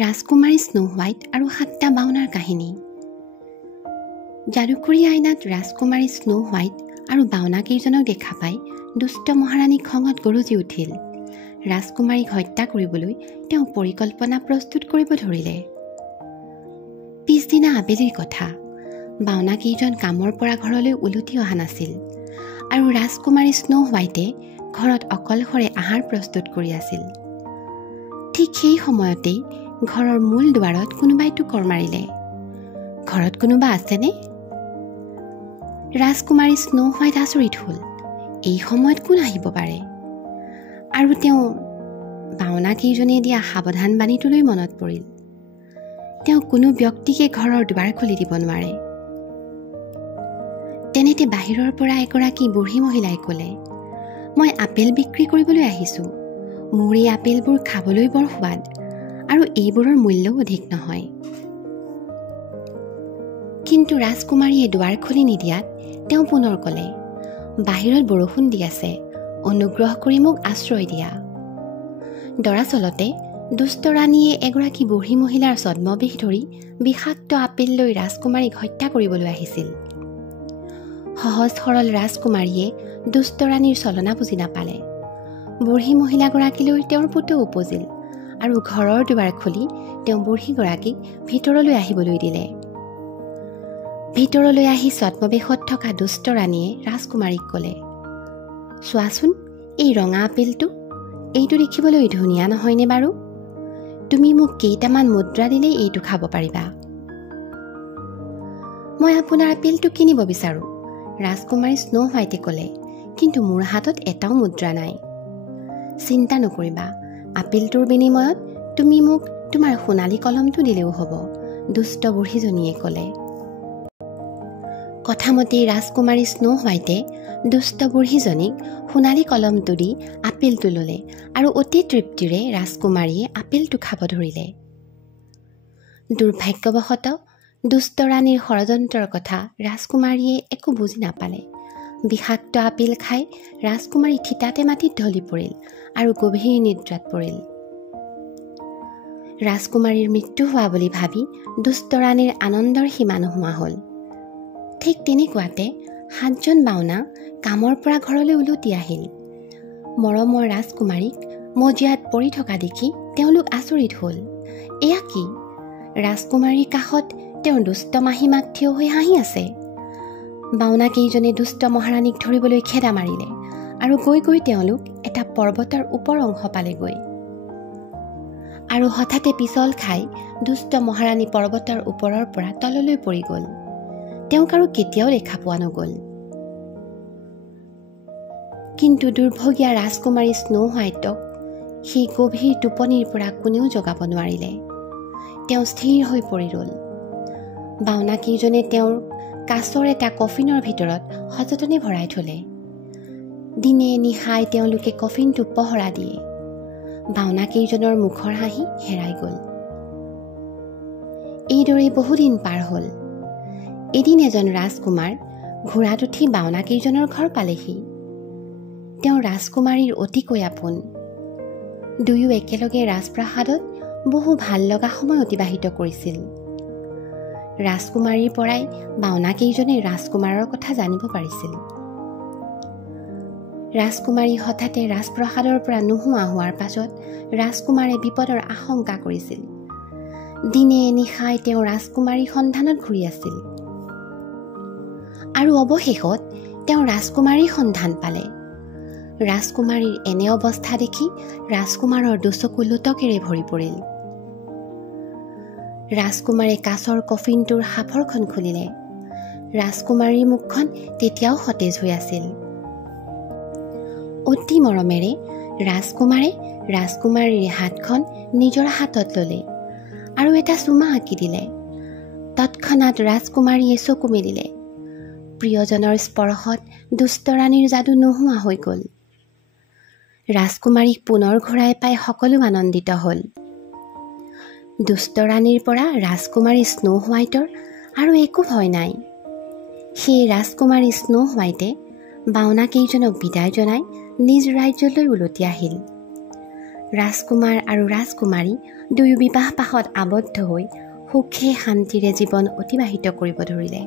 ৰাজকুমাৰী snow white আৰু 7টা বাওনাৰ কাহিনী। যাদুকৰী আইনাত ৰাজকুমাৰী স্নো হোৱাইট আৰু বাওনা কেইজনক দেখা পাই দুষ্ট মহাৰাণী খঙত গৰজি উঠিল। ৰাজকুমাৰীক হত্যা কৰিবলৈ তেওঁ পৰিকল্পনা প্ৰস্তুত কৰিব ধৰিলে। পিছদিনা আবেলিৰ কথা। বাওনা কেইজন কামৰ পৰা ঘৰলৈ উলটি অহা নাছিল আৰু ৰাজকুমাৰী স্নো হোৱাইটে ঘৰত অকলশৰে আহাৰ প্ৰস্তুত কৰি আছিল। ঠিক সেই সময়তেই ঘৰৰ মূল দুৱাৰত কোনোবাই টোকৰ মাৰিলে। ঘৰত কোনোবা আছেনে? ৰাজকুমাৰী স্নো হোৱাইট আচৰিত হ'ল। এই সময়ত কোন আহিব পাৰে? আৰু তেওঁ বাওনা কেইজনে দিয়া সাৱধান বাণীটোলৈ মনত পৰিল। তেওঁ কোনো ব্যক্তিকে ঘৰৰ দুৱাৰ খুলি দিব নোৱাৰে। তেনেতে বাহিৰৰ পৰা এগৰাকী বুঢ়ী মহিলাই ক'লে, মই আপেল বিক্ৰী কৰিবলৈ আহিছোঁ। মোৰ এই আপেলবোৰ খাবলৈ বৰ সোৱাদ আৰু এইবোৰৰ মূল্যও অধিক নহয়। কিন্তু ৰাজকুমাৰীয়ে দুৱাৰ খুলি নিদিয়াত তেওঁ পুনৰ ক'লে, বাহিৰত বৰষুণ দি আছে, অনুগ্ৰহ কৰি মোক আশ্ৰয় দিয়া। দৰাচলতে দুষ্ট ৰাণীয়ে এগৰাকী বুঢ়ী মহিলাৰ ছদ্মবেশ ধৰি বিষাক্ত আপেল লৈ ৰাজকুমাৰীক হত্যা কৰিবলৈ আহিছিল। সহজ সৰল ৰাজকুমাৰীয়ে দুষ্ট ৰাণীৰ ছলনা বুজি নাপালে। বুঢ়ী মহিলাগৰাকীলৈ তেওঁৰ পুতৌ উপজিল আৰু ঘৰৰ দুৱাৰ খুলি তেওঁ বুঢ়ীগৰাকীক ভিতৰলৈ আহিবলৈ দিলে। ভিতৰলৈ আহি ছদ্মবেশত থকা দুষ্ট ৰাণীয়ে ৰাজকুমাৰীক ক'লে, চোৱাচোন এই ৰঙা আপেলটো, এইটো দেখিবলৈ ধুনীয়া নহয়নে বাৰু? তুমি মোক কেইটামান মুদ্ৰা দিলেই এইটো খাব পাৰিবা। মই আপোনাৰ আপেলটো কিনিব বিচাৰোঁ, ৰাজকুমাৰী স্নো হোৱাইটে ক'লে, কিন্তু মোৰ হাতত এটাও মুদ্ৰা নাই। চিন্তা নকৰিবা, আপেলটোৰ বিনিময়ত তুমি মোক তোমাৰ সোণালী কলমটো দিলেও হ'ব, দুষ্ট বুঢ়ীজনীয়ে ক'লে। কথামতেই ৰাজকুমাৰী স্নো হোৱাইটে দুষ্ট বুঢ়ীজনীক সোণালী কলমটো দি আপেলটো ল'লে আৰু অতি তৃপ্তিৰে ৰাজকুমাৰীয়ে আপেলটো খাব ধৰিলে। দুৰ্ভাগ্যবশতঃ দুষ্ট ৰাণীৰ ষড়যন্ত্ৰৰ কথা ৰাজকুমাৰীয়ে একো বুজি নাপালে। বিষাক্ত আপেল খাই ৰাজকুমাৰী থিতাতে মাটিত ঢলি পৰিল আৰু গভীৰ নিদ্ৰাত পৰিল। ৰাজকুমাৰীৰ মৃত্যু হোৱা বুলি ভাবি দুষ্ট ৰাণীৰ আনন্দৰ সীমা নোহোৱা হ'ল। ঠিক তেনেকুৱাতে 7জন বাওনা কামৰ পৰা ঘৰলৈ উলটি আহিল। মৰমৰ ৰাজকুমাৰীক মজিয়াত পৰি থকা দেখি তেওঁলোক আচৰিত হ'ল। এয়া কি? ৰাজকুমাৰীৰ কাষত তেওঁৰ দুষ্ট মাহীমাক থিয় হৈ হাঁহি আছে। বাওনা কেইজনে দুষ্ট মহাৰাণীক ধৰিবলৈ খেদা মাৰিলে আৰু গৈ গৈ তেওঁলোক এটা পৰ্বতৰ ওপৰ অংশ পালেগৈ। আৰু হঠাতে পিছল খাই দুষ্ট মহাৰাণী পৰ্বতৰ ওপৰৰ পৰা তললৈ পৰি গ'ল। তেওঁক আৰু কেতিয়াও দেখা পোৱা নগ'ল। কিন্তু দুৰ্ভগীয়া ৰাজকুমাৰী স্নো হোৱাইটক সেই গভীৰ টোপনিৰ পৰা কোনেও জগাব নোৱাৰিলে। তেওঁ স্থিৰ হৈ পৰি ৰ'ল। বাওনা কেইজনে তেওঁৰ কাছৰ এটা কফিনৰ ভিতৰত সযতনে ভৰাই থ'লে। দিনে নিশাই তেওঁলোকে কফিনটো পহৰা দিয়ে। বাওনা কেইজনৰ মুখৰ হাঁহি হেৰাই গ'ল। এইদৰে বহুদিন পাৰ হ'ল। এদিন এজন ৰাজকুমাৰ ঘোঁৰাত উঠি বাওনা কেইজনৰ ঘৰ পালেহি। তেওঁ ৰাজকুমাৰীৰ অতিকৈ আপোন। দুয়ো একেলগে ৰাজপ্ৰাসাদত বহু ভাল লগা সময় অতিবাহিত কৰিছিল। ৰাজকুমাৰীৰ পৰাই বাওনা কেইজনে ৰাজকুমাৰৰ কথা জানিব পাৰিছিল। ৰাজকুমাৰী হঠাতে ৰাজপ্ৰসাদৰ পৰা নোহোৱা হোৱাৰ পাছত ৰাজকুমাৰে বিপদৰ আশংকা কৰিছিল। দিনে নিশাই তেওঁ ৰাজকুমাৰীৰ সন্ধানত ঘূৰি আছিল আৰু অৱশেষত তেওঁ ৰাজকুমাৰীৰ সন্ধান পালে। ৰাজকুমাৰীৰ এনে অৱস্থা দেখি ৰাজকুমাৰৰ দুচকু লোতকেৰে ভৰি পৰিল। ৰাজকুমাৰে কাছৰ কফিনটোৰ সাঁফৰখন খুলিলে। ৰাজকুমাৰীৰ মুখখন তেতিয়াও সতেজ হৈ আছিল। অতি মৰমেৰে ৰাজকুমাৰে ৰাজকুমাৰীৰ হাতখন নিজৰ হাতত ল'লে আৰু এটা চুমা আঁকি দিলে। তৎক্ষণাত ৰাজকুমাৰীয়ে চকু মেলিলে। প্ৰিয়জনৰ স্পৰ্শত দুষ্ট ৰাণীৰ যাদু নোহোৱা হৈ গ'ল। ৰাজকুমাৰীক পুনৰ ঘূৰাই পাই সকলো আনন্দিত হ'ল। দুষ্ট ৰাণীৰ পৰা ৰাজকুমাৰী স্নো হোৱাইটৰ আৰু একো ভয় নাই। সেই ৰাজকুমাৰী স্নো হোৱাইটে বাওনা কেইজনক বিদায় জনাই নিজ ৰাজ্যলৈ উলটি আহিল। ৰাজকুমাৰ আৰু ৰাজকুমাৰী দুয়ো বিবাহ পাশত আবদ্ধ হৈ সুখে শান্তিৰে জীৱন অতিবাহিত কৰিব ধৰিলে।